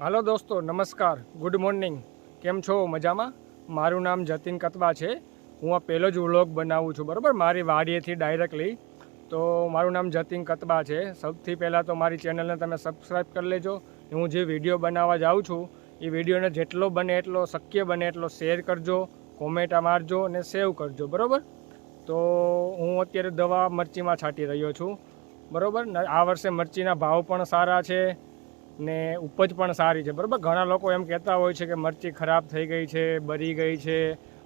હાલો દોસ્તો, નમસ્કાર, good morning. કેમ છો? મજામાં? મારું નામ જતીન કતબા છે. હું આ પહેલો જ વ્લોગ બનાવું છું, બરાબર, મારી વાડીએથી ડાયરેક્ટલી. તો મારું નામ જતીન કતબા છે. સૌથી પહેલાં તો મારી ચેનલને તમે સબસ્ક્રાઈબ કરી લેજો. હું જે વિડીયો બનાવવા જાઉં છું એ વિડીયોને જેટલો બને એટલો, શક્ય બને એટલો શેર કરજો, કોમેન્ટ મારજો અને સેવ કરજો, બરાબર. તો હું અત્યારે દવા મરચીમાં છાંટી રહ્યો છું, બરાબર. આ વર્ષે મરચીના ભાવ પણ સારા છે ને ઉપજ પણ સારી છે, બરાબર. ઘણા લોકો એમ કહેતા હોય છે કે મરચી ખરાબ થઈ ગઈ છે, બરી ગઈ છે,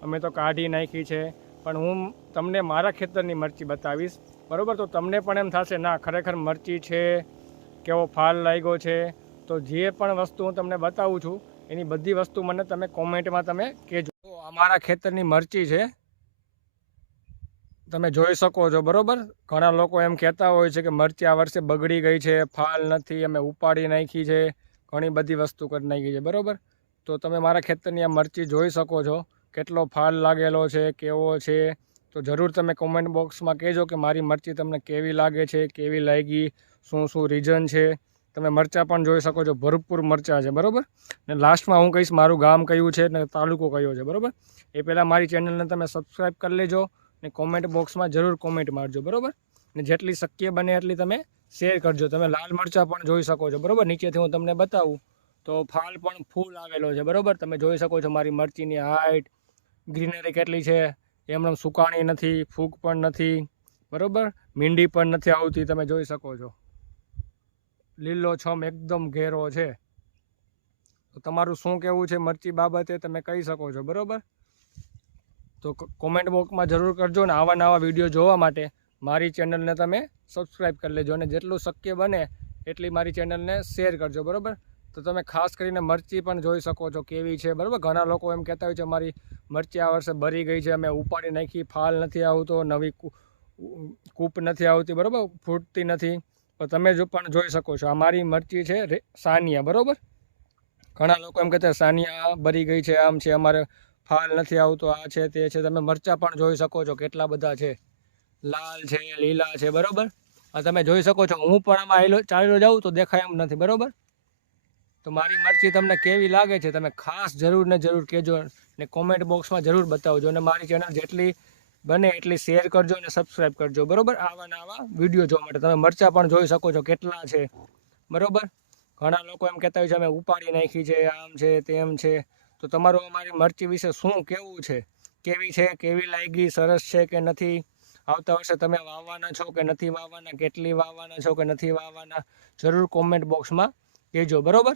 અમે તો કાઢી નાખી છે. પણ હું તમને મારા ખેતરની મરચી બતાવીશ, બરાબર. તો તમને પણ એમ થશે ના, ખરેખર મરચી છે, કેવો ફાલ લાગ્યો છે. તો જે પણ વસ્તુ હું તમને બતાવું છું એની બધી વસ્તુ મને તમે કોમેન્ટમાં તમે કહેજો. તો અમારા ખેતરની મરચી છે, તમે જોઈ શકો છો, બરાબર. ઘણા લોકો એમ કહેતા હોય છે કે મરચી આ વર્ષે બગડી ગઈ છે, ફાલ નથી, અમે ઉપાડી નાખી છે, ઘણી બધી વસ્તુ કરી નાખી છે, બરાબર. તો તમે મારા ખેતરની આ મરચી જોઈ શકો છો, કેટલો ફાલ લાગેલો છે, કેવો છે. તો જરૂર તમે કોમેન્ટ બોક્સમાં કહેજો કે મારી મરચી તમને કેવી લાગે છે, કેવી લાગી, શું શું રીઝન છે. તમે મરચાં પણ જોઈ શકો છો, ભરપૂર મરચાં છે, બરાબર. ને લાસ્ટમાં હું કહીશ મારું ગામ કયું છે ને તાલુકો કયો છે, બરાબર. એ પહેલાં મારી ચેનલને તમે સબસ્ક્રાઈબ કરી લેજો ને કોમેન્ટ બોક્સમાં જરૂર કોમેન્ટ મારજો, બરાબર. ને જેટલી શક્ય બને એટલી તમે શેર કરજો. તમે લાલ મરચાં પણ જોઈ શકો છો, બરાબર. નીચેથી હું તમને બતાવું તો ફાલ પણ ફૂલ આવેલો છે, બરાબર. તમે જોઈ શકો છો મારી મરચીની હાઇટ, ગ્રીનરી કેટલી છે, એમણે સુકાણી નથી, ફૂગ પણ નથી, બરાબર. મીંડી પણ નથી આવતી, તમે જોઈ શકો છો. લીલોછમ એકદમ ઘેરો છે. તો તમારું શું કહેવું છે મરચી બાબતે તમે કહી શકો છો, બરાબર. તો કોમેન્ટ બોક્સમાં જરૂર કરજો ને આવા નવા વિડીયો જોવા માટે મારી ચેનલને તમે સબસ્ક્રાઈબ કરી લેજો અને જેટલું શક્ય બને એટલી મારી ચેનલને શેર કરજો, બરાબર. તો તમે ખાસ કરીને મરચી પણ જોઈ શકો છો કેવી છે, બરાબર. ઘણા લોકો એમ કહેતા હોય છે મારી મરચી આ વર્ષે ભરી ગઈ છે, અમે ઉપાડી નાખી, ફાલ નથી આવતો, નવી કૂપ નથી આવતી, બરાબર, ફૂટતી નથી. તો તમે પણ જોઈ શકો છો આ મારી મરચી છે સાનિયા, બરાબર. ઘણા લોકો એમ કહેતા સાનિયા ભરી ગઈ છે, આમ છે, અમારે ફાલ નથી આવતો, આ છે, તે છે. તમે મરચાં પણ જોઈ શકો છો કેટલા બધા છે, લાલ છે, લીલા છે, બરાબર. આ તમે જોઈ શકો છો. હું પણ આમાં ચાલ્યો જાઉં તો દેખાય એમ નથી, બરાબર. તો મારી મરચી તમને કેવી લાગે છે તમે ખાસ જરૂર ને જરૂર કહેજો ને કોમેન્ટ બોક્સમાં જરૂર બતાવજો અને મારી ચેનલ જેટલી બને એટલી શેર કરજો અને સબસ્ક્રાઈબ કરજો, બરાબર. આવા નવા વિડીયો જોવા માટે તમે મરચાં પણ જોઈ શકો છો કેટલા છે, બરાબર. ઘણા લોકો એમ કહેતા હોય છે અમે ઉપાડી નાખી છે, આમ છે, તેમ છે. તો તમારું અમારી મરચી વિશે શું કહેવું છે, કેવી છે, કેવી લાગી, સરસ છે કે નથી, આવતા વર્ષે તમે વાવવાના છો કે નથી વાવવાના, કેટલી વાવવાના છો કે નથી વાવવાના, જરૂર કોમેન્ટ બોક્સમાં કહેજો, બરાબર.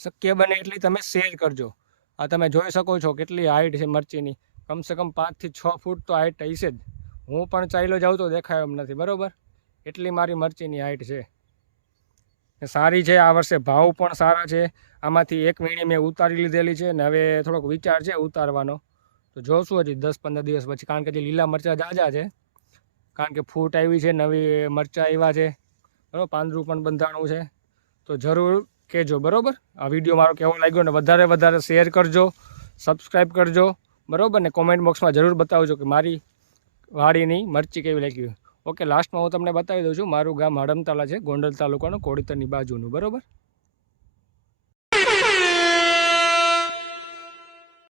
શક્ય બને એટલી તમે શેર કરજો. આ તમે જોઈ શકો છો કેટલી હાઈટ છે મરચીની, કમસે કમ 5 થી 6 ફૂટ તો હાઈટ હશે જ. હું પણ ચાલ્યો જાઉં તો દેખાય એમ નથી, બરાબર. એટલી મારી મરચીની હાઈટ છે, સારી છે. આ વર્ષે ભાવ પણ સારા છે. આમાંથી એક વીણી મેં ઉતારી લીધેલી છે ને હવે થોડોક વિચાર છે ઉતારવાનો. તો જોશું હજી 10-15 દિવસ પછી, કારણ કે જે લીલા મરચાં જાજા છે, કારણ કે ફૂટ આવી છે, નવી મરચાં આવ્યા છે, બરાબર. પાંદડું પણ બંધાણું છે. તો જરૂર કહેજો, બરાબર. આ વિડીયો મારો કેવો લાગ્યો ને વધારે શેર કરજો, સબસ્ક્રાઈબ કરજો, બરાબર. ને કોમેન્ટ બોક્સમાં જરૂર બતાવજો કે મારી વાડીની મરચી કેવી લાગી. ઓકે, લાસ્ટમાં હું તમને બતાવી દઉં છું મારું ગામ હડમતાલા છે, ગોંડલ તાલુકાનું, કોડીતરની બાજુનું, બરાબર.